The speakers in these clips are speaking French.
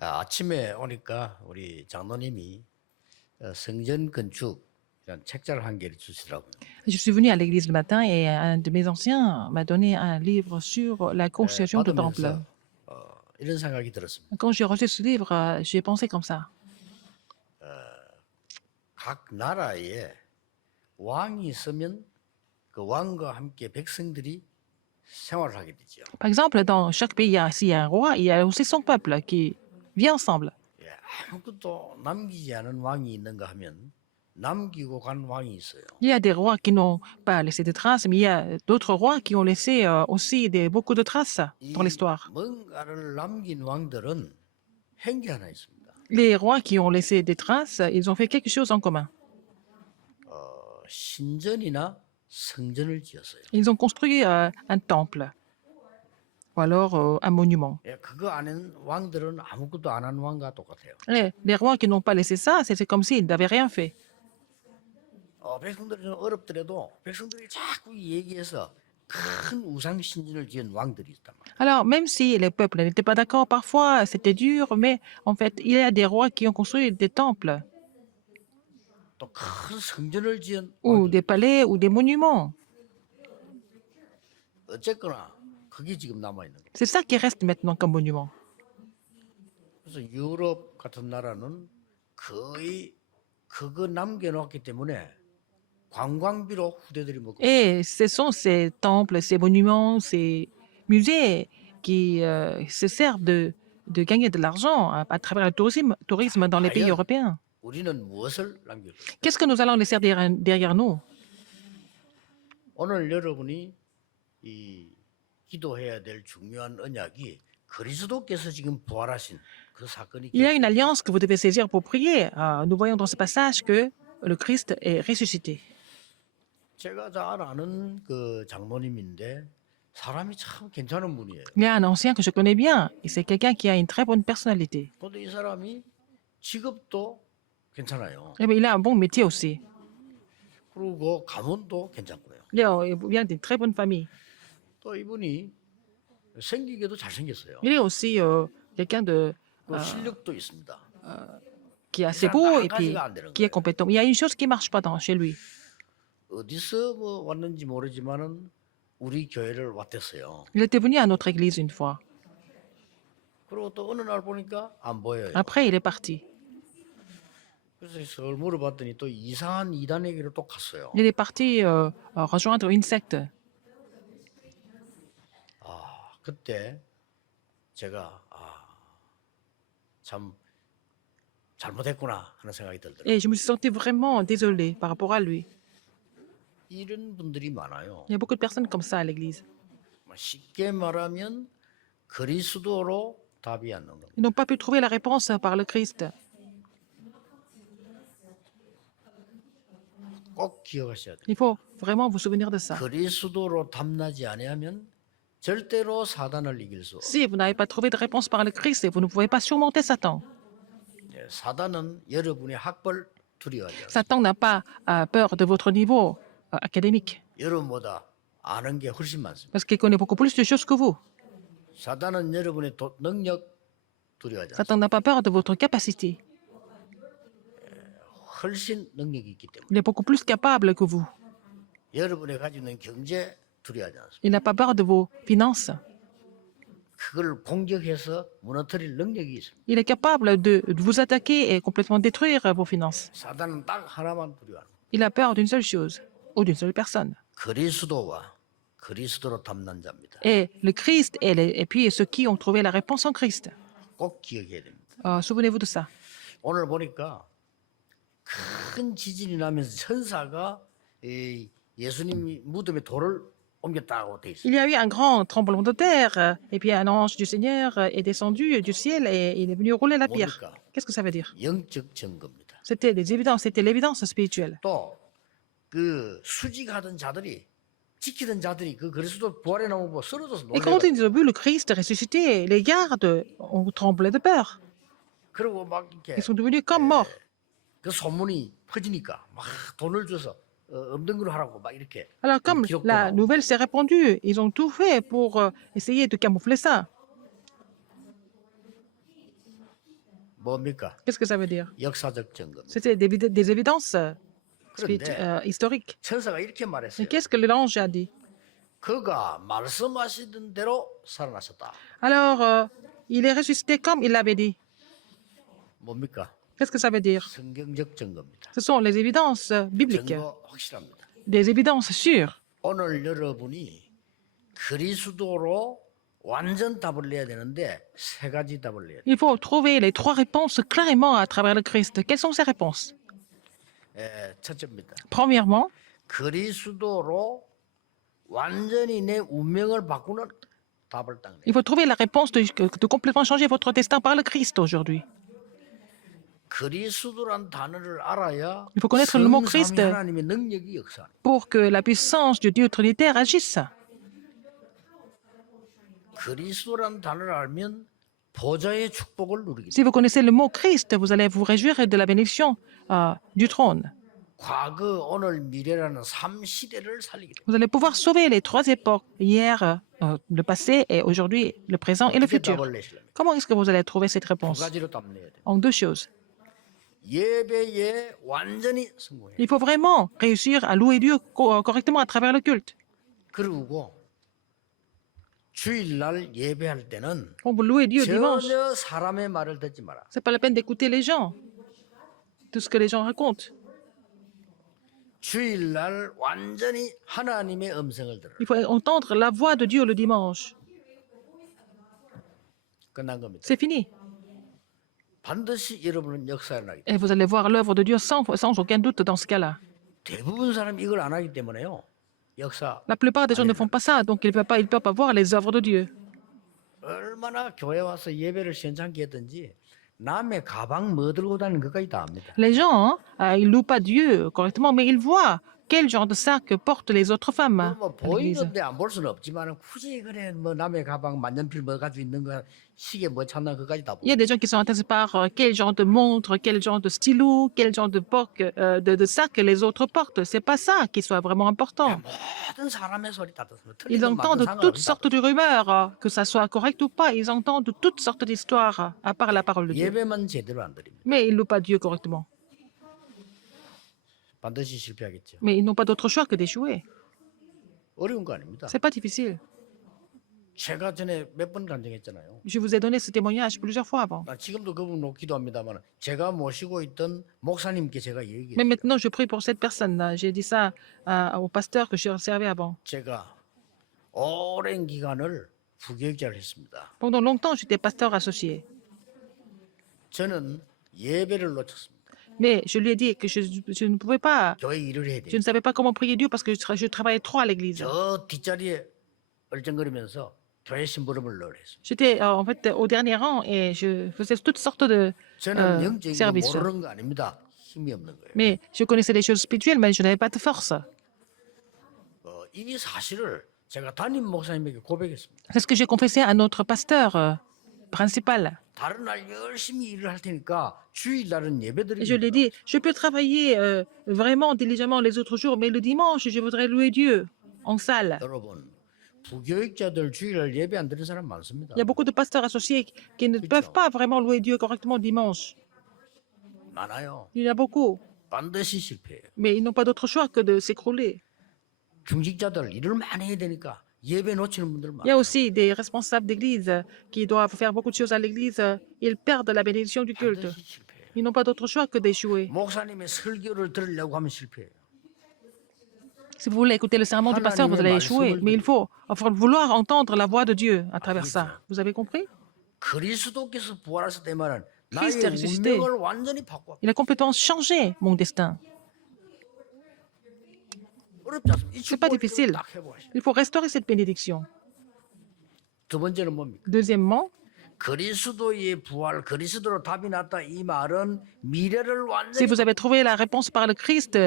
아침에 오니까 우리 장로님이 성전 건축이라는 책자를 한 개를 주시더라고요. Je suis venu à l'église le matin et un de mes anciens m'a donné un livre sur la construction de temple. 받으면서 이런 생각이 들었습니다. Quand j'ai reçu ce livre, j'ai pensé comme ça. 각 나라에 왕이 있으면 그 왕과 함께 백성들이 생활을 하게 되죠. Par exemple, dans chaque pays, s'il y a un roi, il y a aussi son peuple qui vit ensemble. 예, 아무것도 남기지 않은 왕이 있는가 하면 남기고 간 왕이 있어요. Il y a des rois qui n'ont pas laissé de traces, mais il y a d'autres rois qui ont laissé aussi beaucoup de traces dans 이 l'histoire. 뭔가를 남긴 왕들은 행기 하나 있습니다. Les rois qui ont laissé des traces, ils ont fait quelque chose en commun. 신전이나 성전을 지었어요. Ils ont construit un temple ou alors un monument. 예, 그거 아는 왕들은 아무것도 안 한 왕과 똑같아요. Les rois qui n'ont pas laissé ça, c'est comme s'ils n'avaient rien fait. 백성들이 좀 어렵더라도 백성들이 자꾸 얘기해서 큰 우상 신전을 지은 왕들이 있단 말이에요. Alors, même si les peuples n'étaient pas d'accord, parfois c'était dur, mais en fait, il y a des rois qui ont construit des temples 또 큰 성전을 지은 ou 왕들. des palais ou des monuments. 어쨌거나 그게 지금 남아 있는 거예요. C'est ça qui reste maintenant comme monument. 그래서 유럽 같은 나라는 거의 그거 남겨놓았기 때문에 관광비로 후대들이 먹고. Et ce sont ces temples, ces monuments, ces musées qui se servent de gagner de l'argent à travers le tourisme dans les pays 과연 européens. 우리는 무엇을 남길까? Qu'est-ce que nous allons laisser derrière nous? 오늘 여러분이 이 기도해야 될 중요한 언약이 그리스도께서 지금 부활하신 그 사건이. Il y a une alliance que vous devez saisir pour prier. Nous voyons dans ce passage que le Christ est ressuscité. 제가 잘 아는 그 장로님인데 사람이 참 괜찮은 분이에요. Il y a un ancien que je connais bien, et c'est quelqu'un qui a une très bonne personnalité. 근데 이 사람이 직업도 괜찮아요. Et bien, il a un bon métier aussi. 그리고 가문도 괜찮고요. Il vient d'une très bonne famille. 또 이분이 생기게도 잘생겼어요. Il est aussi quelqu'un 또 실력도 있습니다. qui est assez beau et puis qui est compétent. Il y a une chose qui ne marche pas chez lui. 어디서 뭐 왔는지 모르지만은 우리 교회를 왔댔어요. Il était venu à notre église une fois. 그리고 또 어느 날 보니까 안 보여요. Après, il est parti. 그래서 그걸 물어봤더니 또 이상한 이단에게로 또 갔어요. Il est parti rejoindre une secte. 그때 제가 참 잘못했구나 하는 생각이 들더라고요. Et je me suis senti vraiment désolée par rapport à lui. 이런 분들이 많아요. Il y a beaucoup de personnes comme ça à l'église. 쉽게 말하면 그리스도로 답이 안 나오는 거예요. Ils n'ont pas pu trouver la réponse par le Christ. 꼭 기억하셔야 돼요. Il faut vraiment vous souvenir de ça. 그리스도로 답나지 아니하면 절대로 사단을 이길 수 없어요. Si vous n'avez pas trouvé de réponse par le Christ, vous ne pouvez pas surmonter Satan. 사단은 여러분의 학벌 두려워하지 않아요. Satan n'a pas peur de votre niveau académique, 여러분보다 아는 게 훨씬 많습니다. parce qu'il connaît beaucoup plus de choses que vous. 사단은 여러분의 능력 두려워하지 않아요. Satan n'a pas peur de votre capacité. 훨씬 능력이 있기 때문에 Il est beaucoup plus capable que vous. 여러분이 가지고 있는 경제 두려워하지 않습니다. Il n'a pas peur de vos finances. 그걸 공격해서 무너뜨릴 능력이 있습니다. Il est capable de vous attaquer et complètement détruire vos finances. 사단은 딱 하나만 두려워합니다. Il a peur d'une seule chose ou d'une seule personne. 그리스도와 그리스도로 담는 자입니다. Et le Christ et puis ceux qui ont trouvé la réponse en Christ. 꼭 기억해야 됩니다. Souvenez-vous de ça. 오늘 보니까 큰 지진이 나면서 천사가 예수님이 무덤에 돌을 옮겼다고 돼 있어요. Il y a eu un grand tremblement de terre et puis un ange du Seigneur est descendu du ciel et il est venu rouler la pierre. 뭡니까? Qu'est-ce que ça veut dire? 영적 증거입니다. C'était des évidences, c'était l'évidence spirituelle. 또 그 수직하던 자들이 지키던 자들이 그 그리스도 부활에 나오고 뭐 쓰러져서 Et quand 놀래요. ils ont vu le Christ ressuscité, les gardes ont tremblé de peur. 그리고 막 이렇게 Ils sont devenus comme morts. 그 소문이 퍼지니까 막 돈을 줘서 없는 걸 하라고 막 이렇게. Alors comme 기록도 la 나오고. nouvelle s'est répandue, ils ont tout fait pour essayer de camoufler ça. 뭡니까? Qu'est-ce que ça veut dire? 역사적 증거. C'était des évidences 그런데 historiques. 천사가 이렇게 Mais 말했어요. qu'est-ce que l'ange a dit? 그가 말씀하시던 대로 살아나셨다. Alors, il est ressuscité comme il l'avait dit. 뭡니까? Qu'est-ce que ça veut dire? 성경적 증거입니다. Ce sont les évidences bibliques, 증거 확실합니다. des évidences sûres. 오늘 여러분이 그리스도로 완전 답을 내야 되는데 세 가지 답을 내야 돼요. Il faut trouver les trois réponses clairement à travers le Christ. Quelles sont ces réponses? 첫째입니다. Premièrement, 그리스도로 완전히 내 운명을 바꾸는 답을 딱 내야 il faut trouver la réponse de complètement changer votre destin par le Christ aujourd'hui. 그리스도란 단어를 알아야 Il faut connaître le mot Christ 성삼위 하나님의 능력이 역사하는. pour que la puissance du Dieu trinitaire agisse. 그리스도란 단어를 알면 보좌의 축복을 누리게 돼. Si vous connaissez le mot Christ, vous allez vous réjouir de la bénédiction du trône. 과거, 오늘, 미래라는 3시대를 살리게 돼. Vous allez pouvoir sauver les trois époques, hier, le passé et aujourd'hui, le présent et le 어떻게 futur. 답을 내실래요? Comment est-ce que vous allez trouver cette 두 réponse? 가지로 답 내야 돼. En deux choses. 예배에 완전히 성공해. Il faut vraiment réussir à louer Dieu correctement à travers le culte. 그리고 주일날 예배할 때는 Quand vous louez Dieu dimanche, 전혀 사람의 말을 듣지 마라. c'est pas la peine d'écouter les gens, tout ce que les gens racontent. 주일날 완전히 하나님의 음성을 들어라. Il faut entendre la voix de Dieu le dimanche. 끝난 겁니다. C'est fini. 반드시 여러분은 역사를 하기. Et vous allez voir l'œuvre de Dieu sans aucun doute dans ce cas-là. 대부분 사람이 이걸 안 하기 때문에요. 역사 La plupart des gens ne font pas ça, donc ils ne peuvent pas voir les œuvres de Dieu. 얼마나 교회 와서 예배를 시원찮게 했든지 남의 가방 뭐 들고 다니는 것까지 다 압니다. Les gens, ils louent pas Dieu correctement, mais ils voient quel genre de sac portent les autres femmes à 뭐 l'église. 보이는데 안 볼 수는 없지만 굳이 그래 뭐 남의 가방 만년필 뭐 가지고 있는 거 시계 뭐 찾나 그까지 다 Il y a 보고. des gens qui sont intéressés par quel genre de montre, quel genre de stylo, quel genre de sac les autres portent. C'est pas ça qui soit vraiment important. 모든 사람의 소리 다 듣습니다. Ils 틀리든 entendent 맞든 toutes 상관없습니다. sortes de rumeurs, que ça soit correct ou pas. Ils entendent toutes sortes d'histoires, à part la parole de Dieu. 예배만 제대로 안 드립니다. Mais ils ne louent pas Dieu correctement. 반드시 실패하겠죠. Mais ils n'ont pas d'autre choix que d'échouer. 어려운 거 아닙니다. C'est pas difficile. 제가 전에 몇 번 간증했잖아요. Je vous ai donné ce témoignage plusieurs fois avant. 나 지금도 그분 놓기도 합니다만 제가 모시고 있던 목사님께 제가 얘기했어요. Mais maintenant, je prie pour cette personne-là. J'ai dit ça au pasteur que je servais avant. 제가 오랜 기간을 부교육자를 했습니다. Pendant longtemps, j'étais pasteur associé. 저는 예배를 놓쳤습니다. Mais je lui ai dit que je ne pouvais pas, 교회 일을 해야 je 돼요. ne savais pas comment prier Dieu parce que je travaillais trop à l'église. 저 뒷자리에 얼쩡거리면서 교회 심부름을 늘 했습니다. J'étais en fait au dernier rang et je faisais toutes sortes de 저는 영적인 거 services. 모르는 거 아닙니다. 힘이 없는 거예요. Mais je connaissais les choses spirituelles, mais je n'avais pas de force. 이 사실을 제가 담임 목사님에게 고백했습니다. C'est ce que j'ai confessé à notre pasteur principal. 다른 날 열심히 일을 할 테니까 주일날은 Et 예배드리기. je lui ai dit, je peux travailler vraiment diligemment les autres jours, mais le dimanche, je voudrais louer Dieu en salle. 여러분, 부교육자들 주일날 예배 안 드리는 사람 많습니다. Il y a beaucoup de pasteurs associés qui ne peuvent pas vraiment louer Dieu correctement dimanche. 많아요. Il y en a beaucoup, 반드시 실패해요. mais ils n'ont pas d'autre choix que de s'écrouler. 중직자들 일을 많이 해야 되니까 예배 놓치는 분들 Il y a 많아요. aussi des responsables d'église qui doivent faire beaucoup de choses à l'église. Ils perdent la bénédiction du culte. 반드시 실패해요. Ils n'ont pas d'autre choix que d'échouer. 목사님의 설교를 들으려고 하면 실패해요. Si vous voulez écouter le serment du pasteur, vous allez échouer. Mais il faut vouloir entendre la voix de Dieu à travers ça. Vous avez compris? 그리스도께서 부활하셨을 때 말은 Christ 나의 est ressuscité. 운명을 완전히 바꿔. Il a complètement changé mon destin. 어렵지 않습니다. 이 C'est pas 축복을 difficile. 딱 해보시죠. Il faut restaurer cette bénédiction. 두 번째는 뭡니까? Deuxièmement, 그리스도의 부활, 그리스도로 답이 났다 이 말은 미래를 si 완전히 vous avez trouvé la réponse par le Christ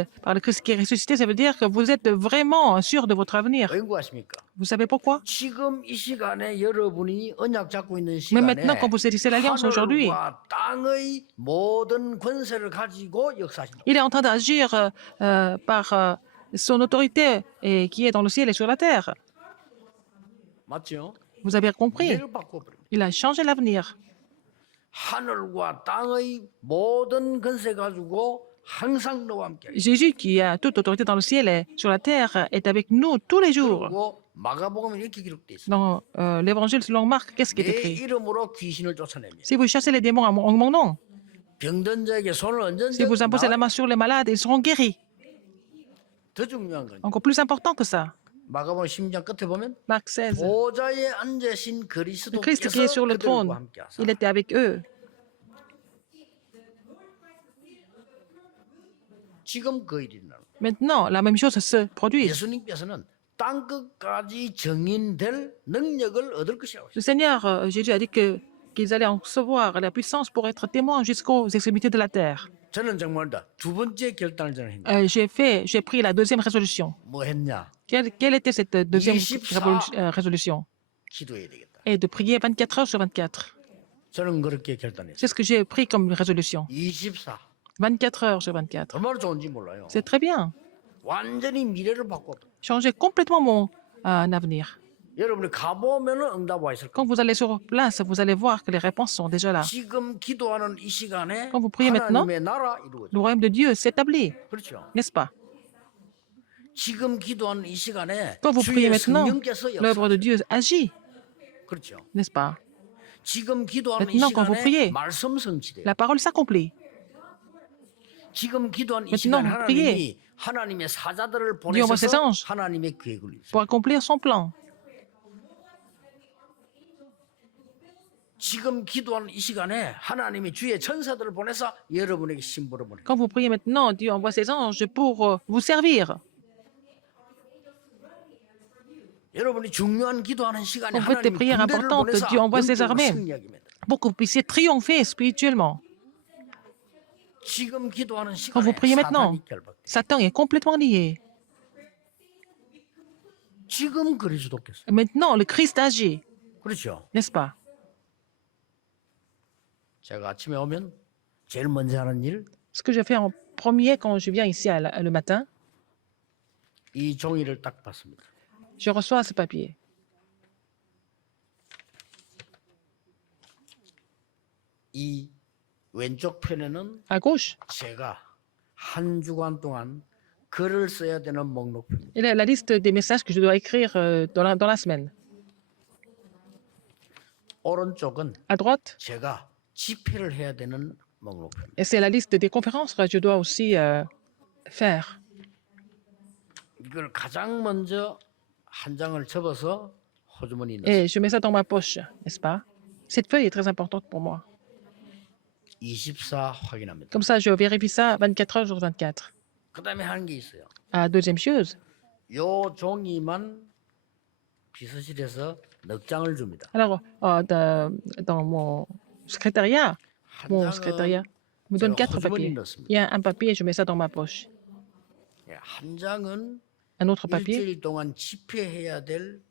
qui est ressuscité, ça veut dire que vous êtes vraiment sûr de votre avenir. 연구하십니까? Vous savez pourquoi? 지금 이 시간에 여러분이 언약 잡고 있는 Mais 시간에 maintenant, quand vous saisissez l'alliance aujourd'hui, 하늘과 땅의 모든 권세를 가지고 역사하십니다. il est en train d'agir par son autorité qui est dans le ciel et sur la terre. 맞죠? Vous avez compris? 미래를 바꿔버립니다. Il a changé l'avenir. 하늘과 땅의 모든 권세 가지고 항상 너와 함께. Jésus, qui a toute autorité dans le ciel et sur la terre, est avec nous tous les jours. 그리고 마가복음에 이렇게 기록돼 있어요. Dans l'évangile selon Marc, qu'est-ce qui est 내 écrit? 이름으로 귀신을 쫓아내며 Si vous chassez les démons en mon nom, 병든 자에게 손을 얹은 si vous imposez la 적 main sur les malades, ils seront guéris. 더 중요한 건 Encore plus important que ça. 마가복음 10장 끝에 보면 Marc 16. 보좌에 앉으신 Le Christ qui 그리스도께서 est sur le 그들과 trône, 함께 하사 il était avec eux. 지금 그 일이 일어나는 거예요. Maintenant, la même chose se produit. 예수님께서는 땅 끝까지 정인될 능력을 얻을 것이라고 Le Seigneur Jésus a dit qu'ils allaient en recevoir la puissance pour être témoins jusqu'aux extrémités de la terre. 저는 정말 두 번째 결단을 저는 했는데 J'ai pris la deuxième résolution. 뭐 했냐? Quelle était cette deuxième 24 résolution? 기도해야 되겠다. Et de prier 24 heures sur 24. 저는 그렇게 결단했어요. C'est ce que j'ai pris comme résolution. 24. 24 heures sur 24. 얼마나 좋은지 몰라요. C'est très bien. 완전히 미래를 바꿔. Changer complètement mon avenir. 여러분이 가보면은 응답 와 있을 거예요. Quand vous allez sur place, vous allez voir que les réponses sont déjà là. 지금 기도하는 이 시간에 Quand vous priez maintenant, 하나님의 나라 이루어져. le royaume de Dieu s'établit, 그렇죠. n'est-ce pas? 지금 기도하는 이 시간에 Quand vous priez 주의 maintenant, 성령께서 l'œuvre de 역사. Dieu agit, 그렇죠. n'est-ce pas? 지금 기도하는 이 Maintenant, quand vous 시간에 priez, 말씀 성취돼. La parole s'accomplit. 지금 기도하는 이 Maintenant, 시간 priez. 하나님이 하나님의 사자들을 Dieu envoie ses 보내셔서 anges 하나님의 계획을 이루세요. pour accomplir son plan. 지금 기도하는 이 시간에 하나님이 주의 천사들을 보내서 여러분에게 신부를 보내. Quand vous priez maintenant, Dieu envoie ses anges pour vous servir. 여러분이 중요한 기도하는 시간에 Quand vous faites des 하나님이 prières 군대를 importantes, 보내서 Dieu envoie ses 영적으로 armées 승리하게 만들어요. pour que vous puissiez triompher spirituellement. 지금 기도하는 Quand vous 시간에 priez maintenant, 사단이 결박. Satan est complètement lié. 지금 그리스도께서 Maintenant, le Christ agit, 그렇죠. n'est-ce pas? 제가 아침에 오면 제일 먼저 하는 일, Ce que je fais en premier quand je viens ici le matin, 이 종이를 딱 받습니다. je reçois ce papier. 이 왼쪽 편에는 À gauche, 제가 한 주간 동안 글을 써야 되는 목록표입니다. il y a la liste des messages que je dois écrire dans la semaine. 오른쪽은 À droite, 제가 집회를 해야 되는 목록표입니다. et c'est la liste des conférences que je dois aussi faire. 이걸 가장 먼저 한 장을 접어서 호주머니에 넣습니다. Et je mets ça dans ma poche, n'est-ce pas? Cette feuille est très importante pour moi. 24 확인합니다. Comme ça, je vérifie ça 24 heures sur 24. 그 다음에 하는 게 있어요. Deuxième chose, 요 종이만 비서실에서 넉 장을 줍니다. alors dans mon secrétariat 한 me donne 제가 4 호주머니에 papiers. 넣습니다. Il y a un papier, je mets ça dans ma poche. 예, 한 장은 Un autre papier. 일주일 동안 집회해야 될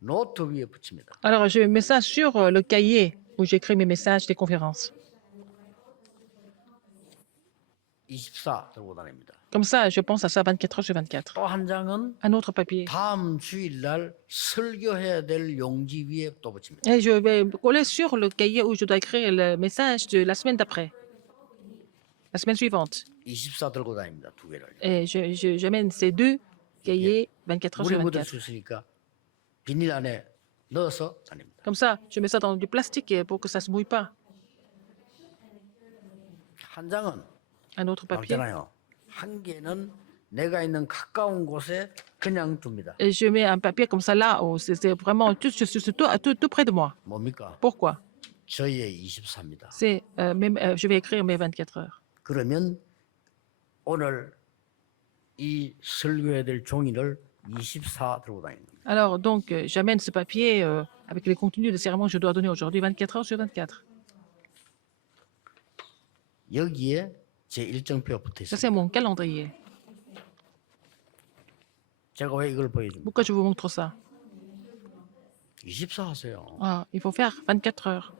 노트 위에 붙입니다. Alors, je mets ça sur le cahier où j'écris mes messages des conférences. 24 들고 다닙니다. Comme ça, je pense à ça 24 heures sur 24. 또 한 장은 Un autre papier. 다음 주일날 설교해야 될 용지 위에 또 붙입니다. Et je vais coller sur le cahier où je dois écrire le message de la semaine d'après. La semaine suivante. 24 들고 다닙니다. 두 개를. Et j'amène ces deux cahiers 24 heures 물에 sur 묻을 24. 수 있으니까 비닐 안에 넣어서 다닙니다. Comme ça, je mets ça dans du plastique pour que ça ne se mouille pas. 한 장은 Un autre papier. 나오잖아요. 한 개는 내가 있는 가까운 곳에 그냥 둡니다. Et je mets un papier comme ça là, où c'est vraiment tout près de moi. 뭡니까? Pourquoi? 저희의 24입니다. C'est, je vais écrire mes 24 heures. 그러면 오늘 이 설교해야 될 종이를 24 들고 다닙니다. Alors, donc, j'amène ce papier avec les contenus de cérémonie que je dois donner aujourd'hui, 24 heures sur 24. 여기에 제 일정표가 붙어 Ça, 있습니다. c'est mon calendrier. 제가 왜 이걸 보여줍니까? Pourquoi je vous montre ça? 24 하세요. Il faut faire 24 heures.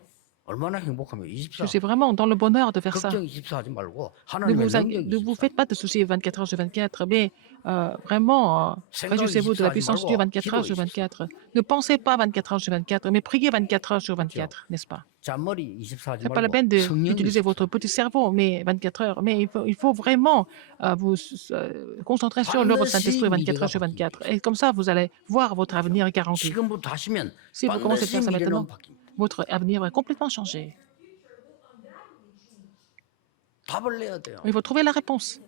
얼마나 행복하면 Je 24. suis vraiment dans le bonheur de faire ça. 걱정 24 하지 말고 Ne 하나님의 vous, 능력 ne vous 24. faites pas de soucis 24 heures sur 24, mais vraiment, 생각 réjouissez-vous de 24 la 하지 puissance de Dieu 말고 24 기도 heures sur 24. 24. Ne pensez pas 24 heures sur 24, mais priez 24 heures sur 그렇죠? 24, n'est-ce pas? 잔머리 24 하지 Ce n'est pas la 말고 peine 성령 d'utiliser 24. votre petit cerveau, mais 24 heures. Mais il faut vraiment vous concentrer sur l'œuvre du 반드시 Saint-Esprit 24 미래가 heures sur 바뀝니다. 24. Et comme ça, vous allez voir votre avenir garanti. 지금부터 하시면 Si vous commencez à 반드시 faire ça 미래는 maintenant, 바뀝니다. votre avenir va complètement changer. 답을 내야 돼요. Il faut trouver la réponse.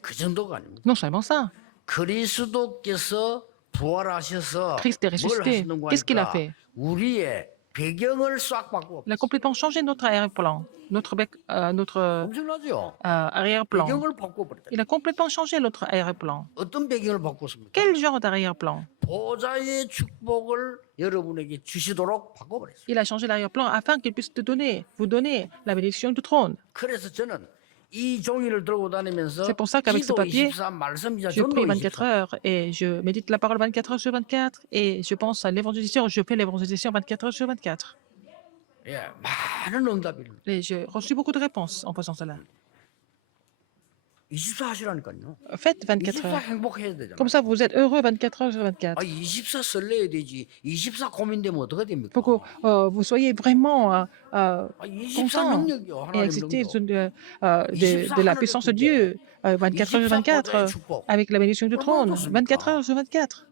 그 정도가 아닙니다. Non seulement ça, 그리스도께서 부활하셔서 Christ est 뭘 ressuscité. 하시는 Qu'est-ce qu'il a 거니까 fait? 우리의 배경을 싹 바꾸고 Il a complètement changé notre arrière-plan, notre 엄청나죠? arrière-plan. 배경을 바꿔버렸다. Il a complètement changé notre arrière-plan. 어떤 배경을 바꿨습니까? Quel genre d'arrière-plan? 보좌의 축복을 여러분에게 주시도록 바꿔버렸어요. Il a changé l'arrière-plan afin qu'il puisse vous donner la bénédiction du trône. 그래서 저는 이 종이를 들고 다니면서 C'est pour ça qu'avec ce 기도 papier, 24, 말씀이자 je 전도 prie 24 24. heures et je médite la parole 24 heures sur 24 et je pense à l'évangélisation, je fais l'évangélisation 24 heures sur 24. 예, 많은 응답이 Et j'ai reçu beaucoup de réponses en faisant cela. 24 하시라니까요. Faites 24 24 heures. 행복해야 되잖아요. Comme ça, vous êtes heureux 24 heures sur 24. 24 설레야 되지. 24 고민되면 어떻게 됩니까? Pour que vous soyez vraiment 24 content 능력이요. et 하나님 excité 능력. de la puissance de Dieu 24 heures sur 24 avec la bénédiction du trône 24 heures sur 24.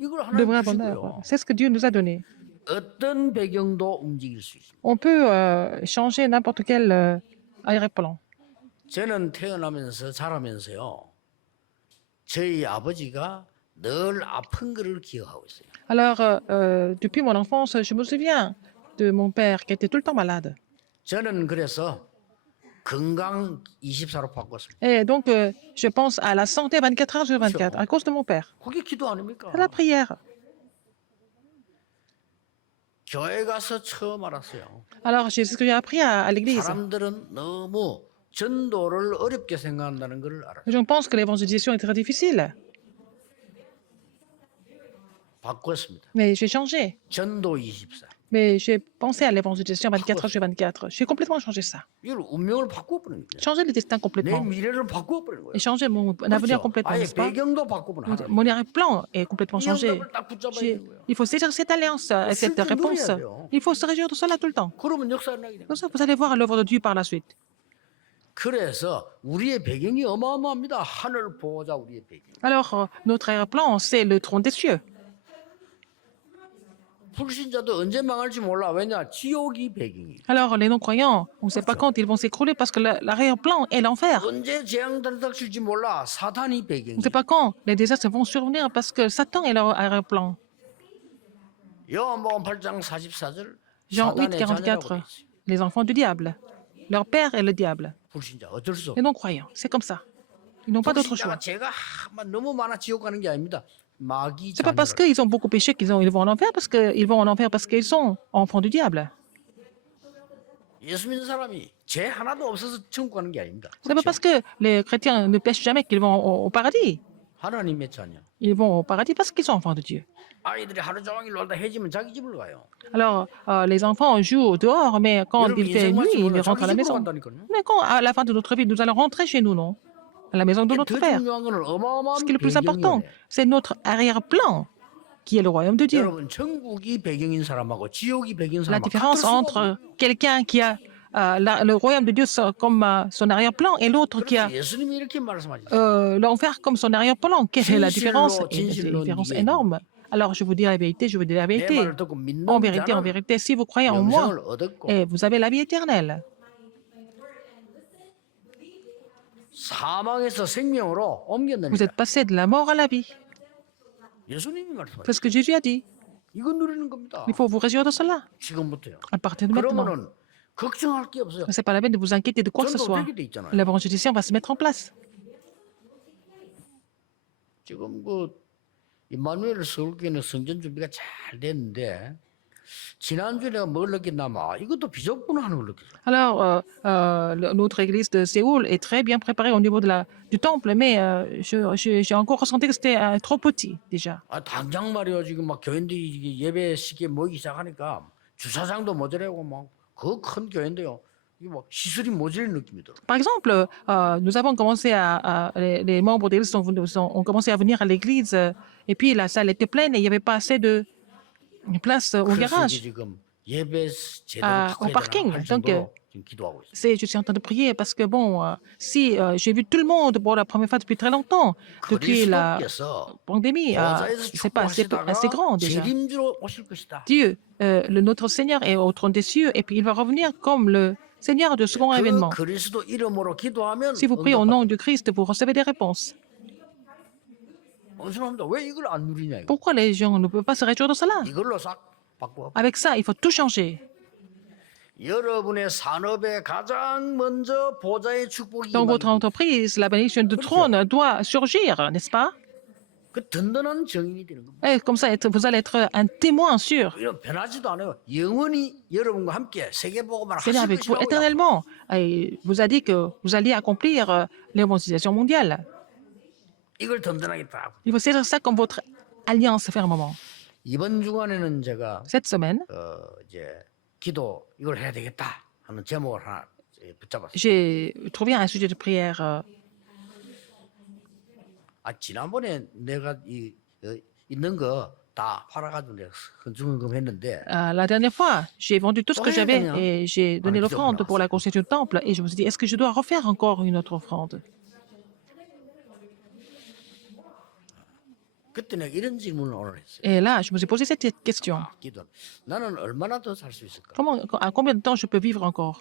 이걸 Le 하나님 vrai 주시고요. bonheur. C'est ce que Dieu nous a donné. 어떤 배경도 움직일 수 있습니다. On peut changer n'importe quel arrière-plan. 저는 태어나면서 자라면서요. 저희 아버지가 늘 아픈 거를 기억하고 있어요. Alors, depuis mon enfance, je me souviens de mon père qui était tout le temps malade. 저는 그래서 건강 24로 바꿨습니다. Et donc, je pense à la santé 24 heures sur 24 à cause de mon père. 그게 기도 아닙니까? C'est la prière. 교회 가서 처음 알았어요. Alors, c'est ce que j'ai appris à l'église. 사람들은 너무 전도를 어렵게 생각한다는 걸 알아요. Je pense que l'évangélisation est très difficile, 바꿨습니다. mais j'ai changé. 전도 24. Mais j'ai pensé à l'évangélisation 24 heures sur 24. J'ai complètement changé ça. 이걸 운명을 바꿔버리는 거예요. Changer le destin 내 complètement. 미래를 바꿔버리는 거예요. Et changer mon avenir complètement, 아예 n'est-ce pas? 배경도 바꿔버리는 거예요. Mon arrière-plan est complètement 이 changé. 응답을 딱 붙잡아야 J'ai- 되는 거예요. Il faut saisir cette alliance, cette 실제 réponse. 누려야 돼요. Il faut se réjouir de cela tout le temps. 그러면 역사를 하게 됩니다. Comme ça, vous allez voir l'œuvre de Dieu par la suite. 그래서 우리의 배경이 어마어마합니다. 하늘 보호자 우리의 배경. Alors, notre arrière-plan, c'est le trône des cieux. 불신자도 언제 망할지 몰라. 왜냐? 지옥이 배경이. Alors, les non-croyants, on ne sait pas quand ils vont s'écrouler parce que l'arrière-plan est l'enfer. 언제 재앙들이 닥칠지 몰라. 사탄이 배경이. On ne sait pas quand les désastres vont survenir parce que Satan est leur arrière-plan. 요한복음 8장 44절. Jean 8, 44. Les enfants du diable. Leur père est le diable. 불신자 어쩔 수 Les 없어. non-croyants, c'est comme ça. Ils n'ont pas d'autre choix. 불신자가 죄가 너무 많아 지옥 가는 게 아닙니다. 마귀 C'est pas parce 자녀라. qu'ils ont beaucoup péché qu'ils vont en enfer, parce qu'ils vont en enfer parce qu'ils sont enfants du diable. 예수 믿는 사람이 죄 하나도 없어서 천국 가는 게 아닙니다. C'est pas parce que les chrétiens ne pêchent jamais qu'ils vont au paradis. 하나님의 자녀. Ils vont au paradis parce qu'ils sont enfants de Dieu. 아이들이 하루 종일 놀다 해지면 자기 집으로 가요. Alors, les enfants jouent dehors, mais quand 여러분 il fait 인생 nuit, 마치 ils 몰라 rentrent à la 자기 집으로 maison. 간다니까요. Mais quand, à la fin de notre vie, nous allons rentrer chez nous, non? À la maison de 이게 notre 더 Père. 중요한 거는 Ce 어마어마한 qui est le plus important, 배경이에요. c'est notre arrière-plan, qui est le royaume de Dieu. 여러분 천국이 배경인 사람하고 지옥이 배경인 La 사람하고 différence 같을 수가 entre quelqu'un qui a le royaume de Dieu comme son arrière-plan et l'autre qui a 그래서 예수님이 이렇게 말씀하셨어요. l'enfer comme son arrière-plan. Quelle est la différence? 진실로, C'est une 진실로 différence 네게 énorme. Alors, je vous dis la vérité, je vous dis la 내 vérité. 말을 듣고 믿는 En 자는 vérité, si vous croyez en moi, 영생을 얻었고 et vous avez la vie éternelle. 사망에서 생명으로 Vous 옮겼느니라. êtes passé de la mort à la vie. 예수님이 말씀하셨어요. C'est ce que Jésus a dit. 이거 누리는 겁니다. Il faut vous réjouir de cela 지금부터요. à partir de maintenant. 그러면은 걱정할 게 없어요. Ce n'est pas la peine de vous inquiéter de quoi que ce soit. 전도 되게 돼 있잖아요. L'évangélisation va se mettre en place. 지금 그 임마누엘 서울교회는 성전 준비가 잘 됐는데 지난주에 내가 뭘 느꼈냐면 이것도 비좁구나 하는 걸 느꼈어요. Alors, notre église de Séoul est très bien préparée au niveau du temple, mais j'ai encore ressenti que c'était trop petit déjà. 당장 말이요 지금 막 교인들이 이게 예배 시기에 모이기 시작하니까 주차장도 모자라고 막 그 큰 교회인데요. 이게 뭐 시설이 모자란 느낌이 들어. Par exemple, nous avons commencé les membres d'église ont commencé à venir à l'église et puis la salle était pleine et il n'y avait pas assez de place au 그래서 이게 garage, 지금 예배 제대로 au 바꿔야 되나 parking. 할 Donc, 정도로 지금 기도하고 있어요. je suis en train de prier parce que bon, si j'ai vu tout le monde pour la première fois depuis très longtemps, depuis la 그리스도께서 pandémie, 보좌에서 c'est pas assez 축복하시다가 grand déjà. 재림주로 오실 것이다. Dieu, notre Seigneur est au trône des cieux et puis il va revenir comme le Seigneur de second 그 événement. 그리스도 이름으로 기도하면 Si vous priez au 응답받다. nom du Christ, vous recevez des réponses. 죄송합니다. 왜 이걸 안 누리냐 이거. Pourquoi les gens ne peuvent pas se réjouir de cela? 이걸로 싹 바꾸어. Avec ça, il faut tout changer. 여러분의 산업에 가장 먼저 보좌의 축복이 Dans votre 임하기. entreprise, la bénédiction du trône doit surgir, n'est-ce pas? 그 든든한 증인이 되는 겁니다. Et comme ça, vous allez être un témoin sûr. 이런 변하지도 않아요. 영원히 여러분과 함께 세계복음을 C'est-à-dire 하실 avec vous 것이라고. éternellement. Et vous a dit que vous alliez accomplir l'évangélisation mondiale. 이걸 든든하게 딱. Il faut saisir ça comme votre alliance fermement. 이번 주간에는 제가 Cette semaine, 이제 기도 이걸 해야 되겠다 하는 제목을 하나 붙잡았어요. j'ai trouvé un sujet de prière. 지난번에 내가 있는 거 다 팔아가지고 내가 헌금금 했는데 La dernière fois, j'ai vendu tout ce que Ouais, j'avais bien. et j'ai donné Ah, l'offrande bien. pour la construction du temple. Et je me suis dit, est-ce que je dois refaire encore une autre offrande? 그때 내가 이런 질문을 오늘 했어요. Et là, je me suis posé cette question. 기도. 나는 얼마나 더 살 수 있을까? À combien de temps je peux vivre encore?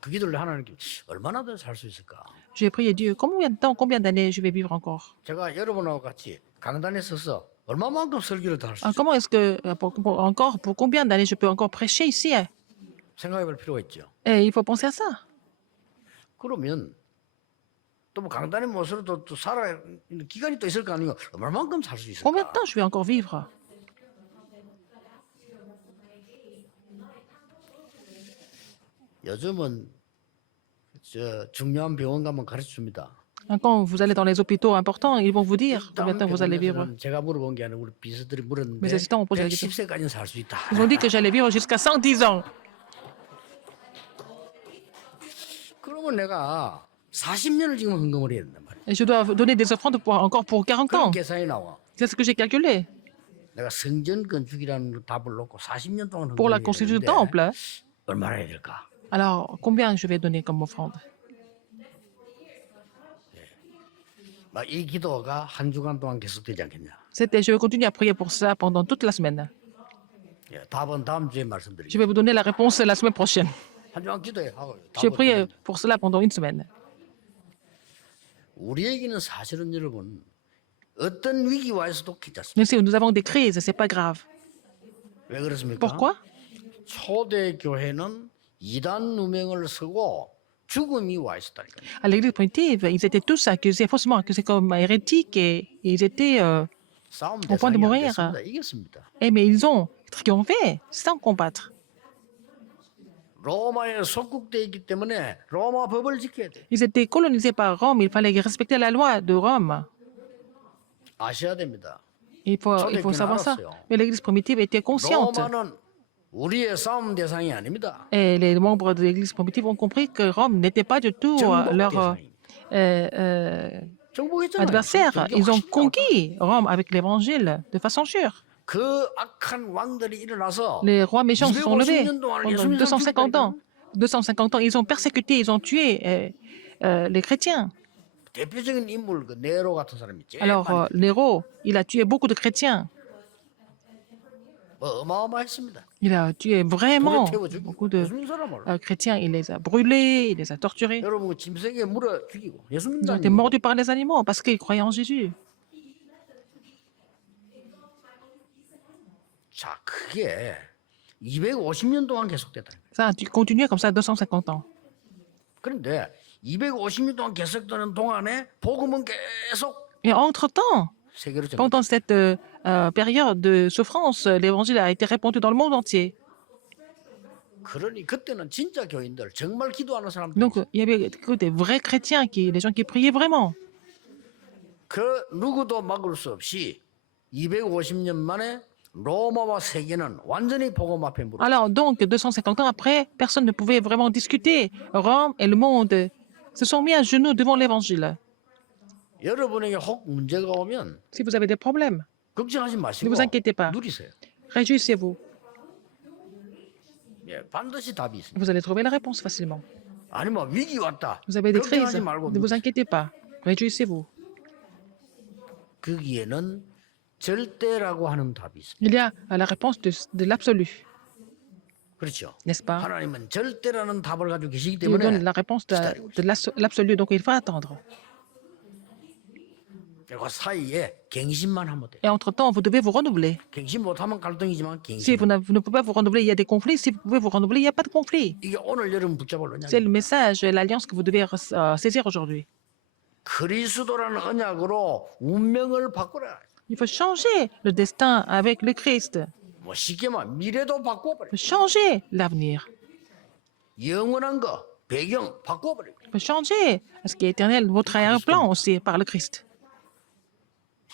그 기도를 하나님께 얼마나 더 살 수 있을까? J'ai prié Dieu, combien de temps, combien d'années je vais vivre encore? 제가 여러분하고 같이 강단에 서서 얼마만큼 설교를 더 할 수 있을까? Comment est-ce que, pour combien d'années je peux encore prêcher ici? 생각해 볼 필요가 있죠. Et il faut penser à ça. 그러면 또 뭐 강단의 모습으로 또 살아 기간이 또 있을 거 아니에요. 얼마만큼 살 수 Combien de 있을까? temps je vais encore vivre? 요즘은 중요한 병원 가면 가르쳐 줍니다. Quand vous allez dans les hôpitaux importants, ils vont vous dire combien de temps vous allez vivre. 제가 물어본 게 아니라 우리 비서들이 물었는데 Mes assistants ont posé la question. 110세까지는 살 수 있다. Ils ont dit que j'allais vivre jusqu'à 110 ans. 그러면 내가 40년을 지금 헌금을 해야 된단 말이야. Et je dois donner des offrandes encore pour 40 그런 ans. 계산이 나와. C'est ce que j'ai calculé. 내가 성전 건축이라는 답을 놓고 40년 동안 Pour la 헌금을 해야 construction du 되는데 temple, 얼마나 해야 될까? alors combien je vais donner comme offrande? 막 이 기도가 한 주간 동안 계속되지 않겠냐? Je vais continuer à prier pour ça pendant toute la semaine. 예, 답은 다음 주에 Je 말씀드리겠습니다. vais vous donner la réponse la semaine prochaine. 한 주간 기도해 하고 Je vais 답을 prier 드립니다. pour cela pendant une semaine. 우리에게는 사실은 여러분 어떤 위기와에서도 괜찮습니다. Même si nous avons des crises, c'est pas grave. 왜 그렇습니까? Pourquoi? 초대 교회는 이단 누명을 쓰고 죽음이 와 있었다니까요. À l'église primitive, ils étaient tous accusés, faussement accusés comme hérétiques et ils étaient. 싸움 au point de 대상이 안 mourir. 됐습니다. 이겼습니다. Mais ils ont triomphé sans combattre. 로마에 속국돼 있기 때문에 로마 법을 지켜야 돼. Ils étaient colonisés par Rome, il fallait respecter la loi de Rome. 아셔야 됩니다. Il faut savoir ça. Mais l'église primitive était consciente. 로마는 우리의 싸움 대상이 아닙니다. Et les membres de l'église primitive ont compris que Rome n'était pas du tout 정복 leur 대상입니다. 정복했잖아요. adversaire. Ils ont 정복하시죠. conquis Rome avec l'évangile de façon sûre. 그 악한 왕들이 일어나서 Les rois méchants se sont levés 250년 동안 pendant 예수님 250 ans. 250 ans, ils ont persécuté, ils ont tué les chrétiens. 대표적인 인물 그 네로 같은 사람이 제일 Alors, 많이 Néro, il a tué beaucoup de chrétiens. 어마어마했습니다. Il a tué vraiment 불에 태워 죽이고 beaucoup de 예수님 사람을 chrétiens. Il les a brûlés, il les a torturés. 여러분 짐승에 물어 죽이고 예수님 Ils ont été 닮은 mordus par les animaux parce qu'ils croyaient en Jésus. 자 그게 250년 동안 계속됐다. Ça a continué comme ça 250 ans. 그런데 250년 동안 계속되는 동안에 복음은 계속 Et entre-temps, 세계로 전해. pendant cette période de souffrance, l'évangile a été répandu dans le monde entier. 그러니 그때는 진짜 교인들 정말 기도하는 사람들 Donc, il y avait que des vrais chrétiens, des gens qui priaient vraiment. 그 누구도 막을 수 없이 250년 만에 로마와 세계는 완전히 복음 앞에 무릎. Alors, donc, 250 ans après, personne ne pouvait vraiment discuter. Rome et le monde se sont mis à genoux devant l'Évangile. 여러분에게 혹 문제가 오면 Si vous avez des problèmes, 걱정하지 ne 마시고 vous inquiétez pas. 누리세요. Réjouissez-vous. 예, 반드시 답이 있습니다. Vous allez trouver la réponse facilement. 아니면 위기 왔다. Vous avez des crises. 걱정하지 말고 Ne vous 누리세요. inquiétez pas. Réjouissez-vous. 거기에는 절대라고 하는 답이 있습니다. Il y a la réponse de l'absolu, 그렇죠. n'est-ce pas? 하나님은 절대라는 답을 가지고 계시기 Il nous donne 때문에 la réponse de l'absolu, donc il faut attendre. 그 사이에 갱신만 하면 돼. Et entre-temps, vous devez vous renouveler. 갱신 못하면 갈등이지만 Si 갱신. vous ne pouvez pas vous renouveler, il y a des conflits. Si vous pouvez vous renouveler, il n'y a pas de conflit. 이게 오늘 여러분 붙잡을 C'est le 언약입니다. message, l'alliance que vous devez saisir aujourd'hui. 그리스도라는 언약으로 운명을 바꾸라. Il faut changer le destin avec le Christ. 뭐 쉽게 말 미래도 바꿔버려. Il faut changer l'avenir. 영원한 거 배경 바꿔버려. Il faut changer ce qui est éternel, votre arrière-plan aussi par le Christ.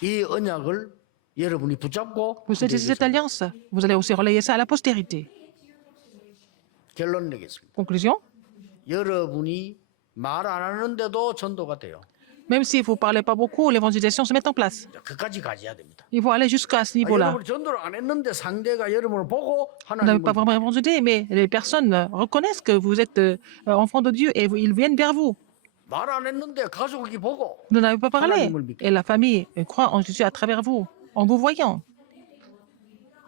이 언약을 여러분이 붙잡고 Vous saisissez cette 후대에게 alliance, vous allez aussi relayer ça à la postérité. 결론 내겠습니다. Conclusion, 여러분이 말 안 하는데도 전도가 돼요. même si vous ne parlez pas beaucoup, l'évangélisation se met en place. 그까지 가져야 됩니다. Il faut aller jusqu'à ce niveau-là. 여러분이 전도를 안 했는데 상대가 여러분을 보고 Vous n'avez pas 하나님을 vraiment évangélisé, mais les personnes reconnaissent que vous êtes enfant de Dieu et ils viennent vers vous. 말 안 했는데 가족이 보고 Vous n'avez pas parlé. 하나님을 믿게. Et la famille croit en Jésus à travers vous, en vous voyant.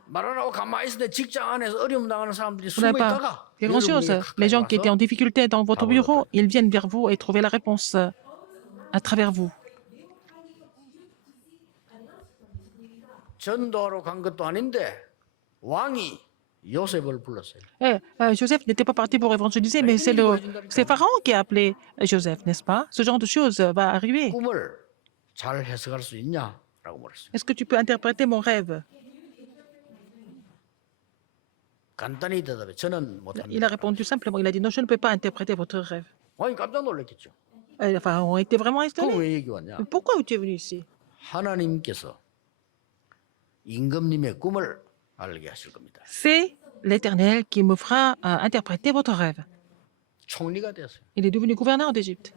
말 안 하고 가만히 있을 때 직장 안에서 어려움 당하는 사람들이 Vous 숨어 n'avez pas 있다가 fait grand-chose. Les gens qui étaient en difficulté dans votre bureau, ils viennent vers vous et trouver la réponse à travers vous. 전도하러 간 것도 아닌데 왕이 요셉을 불렀어요. Joseph n'était pas parti pour évangéliser, mais c'est Pharaon qui a appelé Joseph, n'est-ce pas? Ce genre de choses va arriver. 꿈을 잘 해석할 수 있냐라고 물었어요. Est-ce que tu peux interpréter mon rêve? 간단히 대답해. 저는 Il a 못합니다. répondu simplement. Il a dit non, je ne peux pas interpréter votre rêve. 왕이 깜짝 놀랐겠죠. Pharaon était vraiment 그럼 étonné. 왜 얘기 왔냐? Mais pourquoi tu es venu ici? 하나님께서 임금님의 꿈을 알게 하실 겁니다. C'est l'Éternel qui me fera interpréter votre rêve. 총리가 되었어요. Il est devenu gouverneur d'Égypte.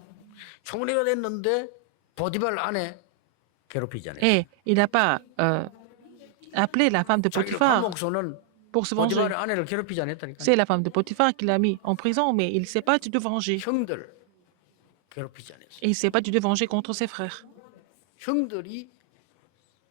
총리가 됐는데 보디발 아내 괴롭히지 않아요. Et il n'a pas appelé la femme de 자기를 Potiphar 감옥소는 pour se venger. 보디발의 아내를 괴롭히지 않았다니까. C'est la femme de Potiphar qui l'a mis en prison, mais il ne s'est pas dû de venger. 형들 괴롭히지 않았어요. Et il ne s'est pas dû de venger contre ses frères. 형들이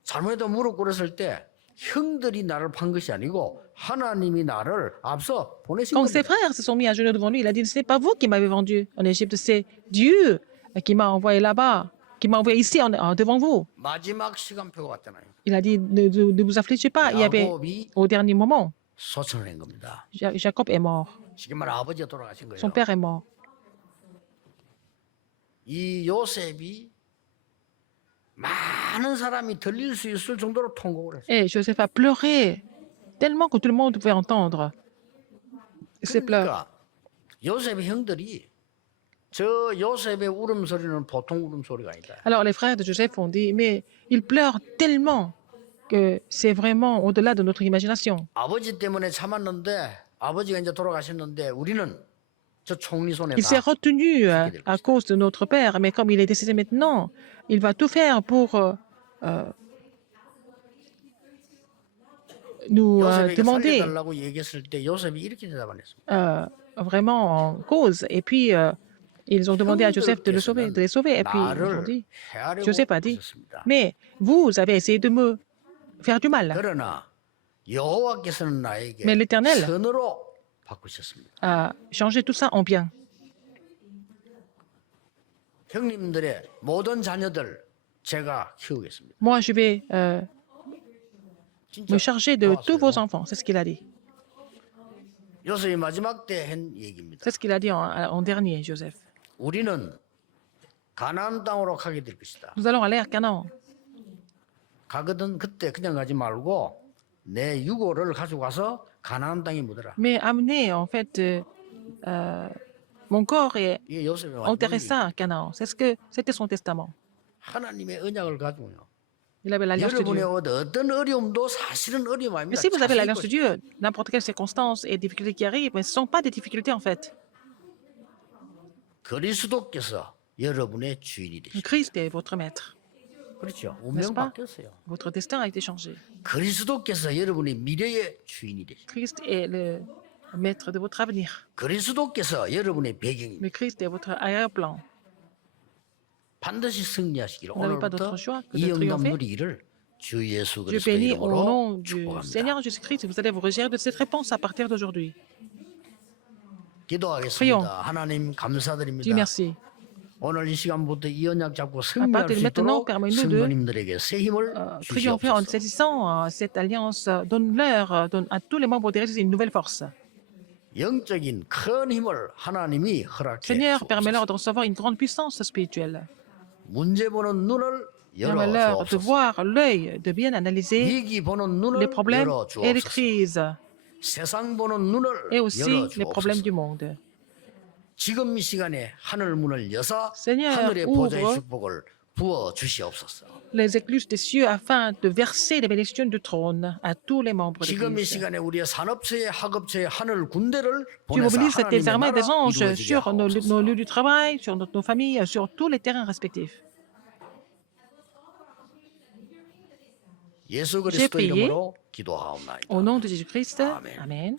잘못해도 무릎 꿇었을 때 형들이 나를 판 것이 아니고 하나님이 나를 앞서 보내신 Quand ses 겁니다. frères se sont mis à genoux devant lui, il a dit, ce n'est pas vous qui m'avez vendu en Égypte, c'est Dieu qui m'a envoyé là-bas, qui m'a envoyé ici devant vous. 마지막 시간표가 왔잖아요. Il a dit, ne vous affligez pas. Il y avait, 야곱이 au dernier moment, 소천을 낸 겁니다. Jacob est mort. 쉽게 말해 아버지가 돌아가신 거예요. Son père est mort. 이 요셉이 많은 사람이 들릴 수 있을 정도로 통곡을 했어요. Et Joseph a pleuré tellement que tout le monde pouvait entendre ses pleurs. 그러니까 요셉의 형들이 저 요셉의 울음소리는 보통 울음소리가 아니다. Alors les frères de Joseph ont dit, mais il pleure tellement que c'est vraiment au-delà de notre imagination. 아버지 때문에 참았는데 아버지가 이제 돌아가셨는데 우리는 저 총리 손에 Il s'est 다 retenu à cause de notre père, mais comme il est décédé maintenant, il va tout faire pour nous 요셉에게 demander 살려달라고 얘기했을 때 요셉이 이렇게 대답했습니다. vraiment en cause. Et puis, ils ont demandé à Joseph de les sauver. Et puis, ils ont 나를 dit, 해하려고 Joseph a dit, 하셨습니다. mais vous avez essayé de me faire du mal. 그러나 여호와께서는 나에게 Mais l'Éternel 선으로 바꾸셨습니다. a changé tout ça en bien. 형님들의 모든 자녀들 제가 키우겠습니다. Moi, je vais 진짜 me charger de tous 고맙습니다. vos enfants. C'est ce qu'il a dit. 요셉이 마지막 때 한 얘기입니다. C'est ce qu'il a dit en dernier, Joseph. 우리는 가나안 땅으로 가게 될 것이다. Nous allons aller à Canaan. 가거든 그때 그냥 가지 말고 내 유고를 가지고 가서 가나안 땅에 묻어라. Mais amener, en fait, mon corps et 이게 요셉의 enterrer 마지막 ça à Canaan. C'était son testament. 하나님의 언약을 가지고요. Il avait l'alliance de 여러분의 Dieu. 어떤 어려움도 사실은 어려움 Mais 아닙니다. si vous avez 자세히 l'alliance de 보세요. Dieu, n'importe quelle circonstance et difficulté qui arrive, mais ce ne sont pas des difficultés en fait. 그리스도께서 여러분의 주인이 되십니다. Christ est votre maître, 그렇죠. n'est-ce 운명 pas? 바뀌었어요. Votre destin a été changé. 그리스도께서 여러분의 미래의 주인이 되십니다. Christ est le maître de votre avenir. 그리스도께서 여러분의 배경입니다. Mais Christ est votre arrière-plan. 반드시 승리하시기를 Vous n'avez pas 오늘부터 d'autre choix que 이 de 영감 triompher. 누리기를 주 예수 Dieu 그리스도의 bénit au nom 이름으로 du 축복합니다. Seigneur Jésus-Christ. Vous allez vous régir de cette réponse à partir d'aujourd'hui. 기도하겠습니다. 하나님 Dieu 감사드립니다. merci. 오늘 이 시간부터 이 언약 잡고 À 승리할 partir 수 de maintenant, 있도록 permettez-nous de 성도님들에게 새 힘을 triompher en 주시옵소서. saisissant cette alliance. Donne-leur, donne à tous les membres d'Église une nouvelle force. 영적인 큰 힘을 하나님이 허락해 Seigneur, permets-leur 주옵소서. de recevoir une grande puissance spirituelle. 문제 보는 눈을 열어 Permets-leur de 주옵소서. voir l'œil, de bien analyser 위기 보는 les 눈을 problèmes 열어 et les 주옵소서. crises, 세상 보는 눈을 et aussi 열어 les problèmes 주옵소서. du monde. 지금 이 시간에 하늘 문을 여사 Seigneur, 하늘의 보좌의 ouvre 축복을 부어 주시옵소서. les écluses des cieux afin de verser les bénédictions du trône à tous les membres de 지금 이 l'Église. 시간에 우리의 산업체의 학업체의 하늘 군대를 Tu 보내서 mobilises tes 하나님의 armées des 나라 anges 이루어지게 sur nos 하옵소서. lieux du travail, sur nos familles, sur tous les terrains respectifs. 예수 J'ai 그리스도 prié 이름으로 기도하옵나이다. au nom de Jésus-Christ. Amen. Amen.